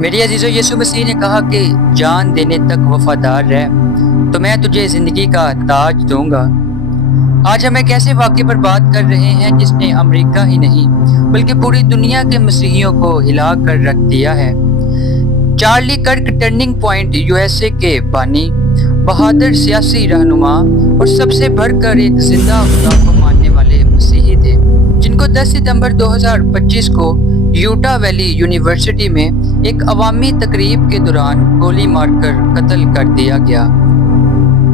میری عزیزو، یسوع مسیح نے کہا کہ جان دینے تک وفادار رہ تو میں تجھے زندگی کا تاج دوں گا۔ آج ہم ایک ایسے واقعے پر بات کر رہے ہیں جس نے امریکہ ہی نہیں بلکہ پوری دنیا کے مسیحیوں کو ہلا کر رکھ دیا ہے۔ چارلی کرک ٹرننگ پوائنٹ USA کے بانی، بہادر سیاسی رہنما اور سب سے بڑھ کر ایک زندہ خدا کو ماننے والے مسیحی تھے، جن کو 10 ستمبر 2025 کو یوٹا ویلی یونیورسٹی میں ایک عوامی تقریب کے دوران گولی مار کر قتل کر دیا گیا۔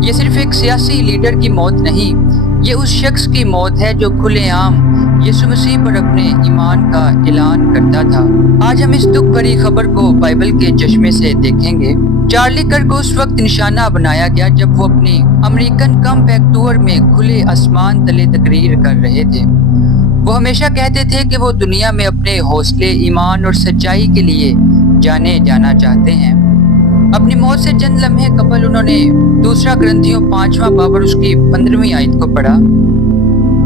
یہ صرف ایک سیاسی لیڈر کی موت نہیں، یہ اس شخص کی موت ہے جو کھلے عام یسوع مسیح پر اپنے ایمان کا اعلان کرتا تھا۔ آج ہم اس دکھ بھری خبر کو بائبل کے چشمے سے دیکھیں گے۔ چارلی کرک کو اس وقت نشانہ بنایا گیا جب وہ اپنی امریکن کمپیکٹ ٹور میں کھلے آسمان تلے تقریر کر رہے تھے۔ وہ ہمیشہ کہتے تھے کہ وہ دنیا میں اپنے حوصلے، ایمان اور سچائی کے لیے جانے جانا چاہتے ہیں۔ اپنی موت سے چند لمحے قبل انہوں نے دوسرا کرنتھیوں 5واں باب اور اس کی 15ویں آیت کو پڑھا،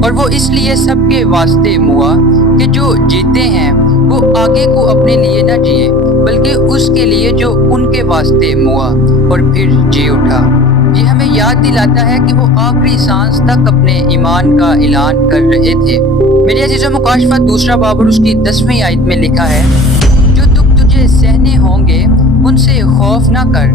اور وہ اس لیے سب کے واسطے موا کہ جو جیتے ہیں وہ آگے کو اپنے لیے نہ جیے بلکہ اس کے لیے جو ان کے واسطے موا اور پھر جی اٹھا۔ یہ ہمیں یاد دلاتا ہے کہ وہ آخری سانس تک اپنے ایمان کا اعلان کر رہے تھے۔ میرے عزیزو، مکاشفہ 2 باب اور اس کی 10ویں آیت میں لکھا ہے، جو دکھ تجھے سہنے ہوں گے ان سے خوف نہ کر،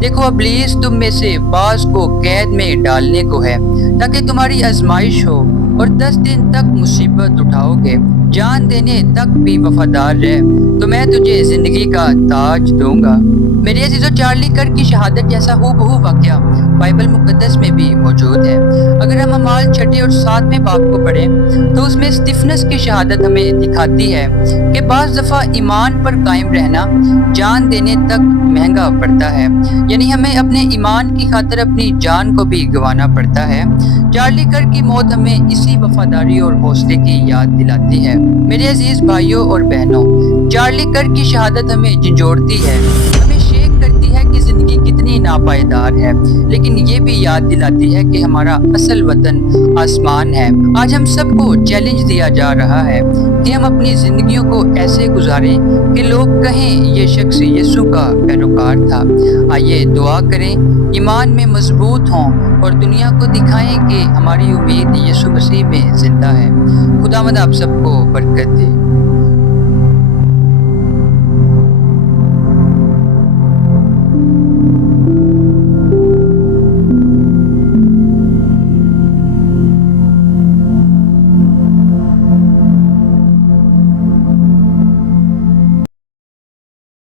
دیکھو ابلیس تم میں سے بعض کو قید میں ڈالنے کو ہے تاکہ تمہاری آزمائش ہو، اور 10 دن تک مصیبت اٹھاؤ گے، جان دینے تک بھی وفادار رہ تو میں تجھے زندگی کا تاج دوں گا۔ میرے عزیزو، چارلی کرک کی شہادت جیسا ہو واقعہ بائبل مقدس میں بھی موجود ہے۔ اگر ہم اعمال 6 اور 7 باب کو پڑھیں تو اس میں اسطفنس کی شہادت ہمیں دکھاتی ہے کہ بعض دفعہ ایمان پر قائم رہنا جان دینے تک مہنگا پڑتا ہے، یعنی ہمیں اپنے ایمان کی خاطر اپنی جان کو بھی گنوانا پڑتا ہے۔ چارلی کرک کی موت ہمیں اسی وفاداری اور حوصلے کی یاد دلاتی ہے۔ میرے عزیز بھائیوں اور بہنوں، چارلی کرک کی شہادت ہمیں جھنجھوڑتی ہے، ہمیں شیک کرتی ہے کہ زندگی کتنی ناپائیدار ہے، لیکن یہ بھی یاد دلاتی ہے کہ ہمارا اصل وطن آسمان ہے۔ آج ہم سب کو چیلنج دیا جا رہا ہے کہ ہم اپنی زندگیوں کو ایسے گزاریں کہ لوگ کہیں یہ شخص یسوع کا پیروکار تھا۔ آئیے دعا کریں، ایمان میں مضبوط ہوں اور دنیا کو دکھائیں کہ ہماری امید یسوع مسیح میں زندہ ہے۔ خداوند آپ سب کو برکت دے۔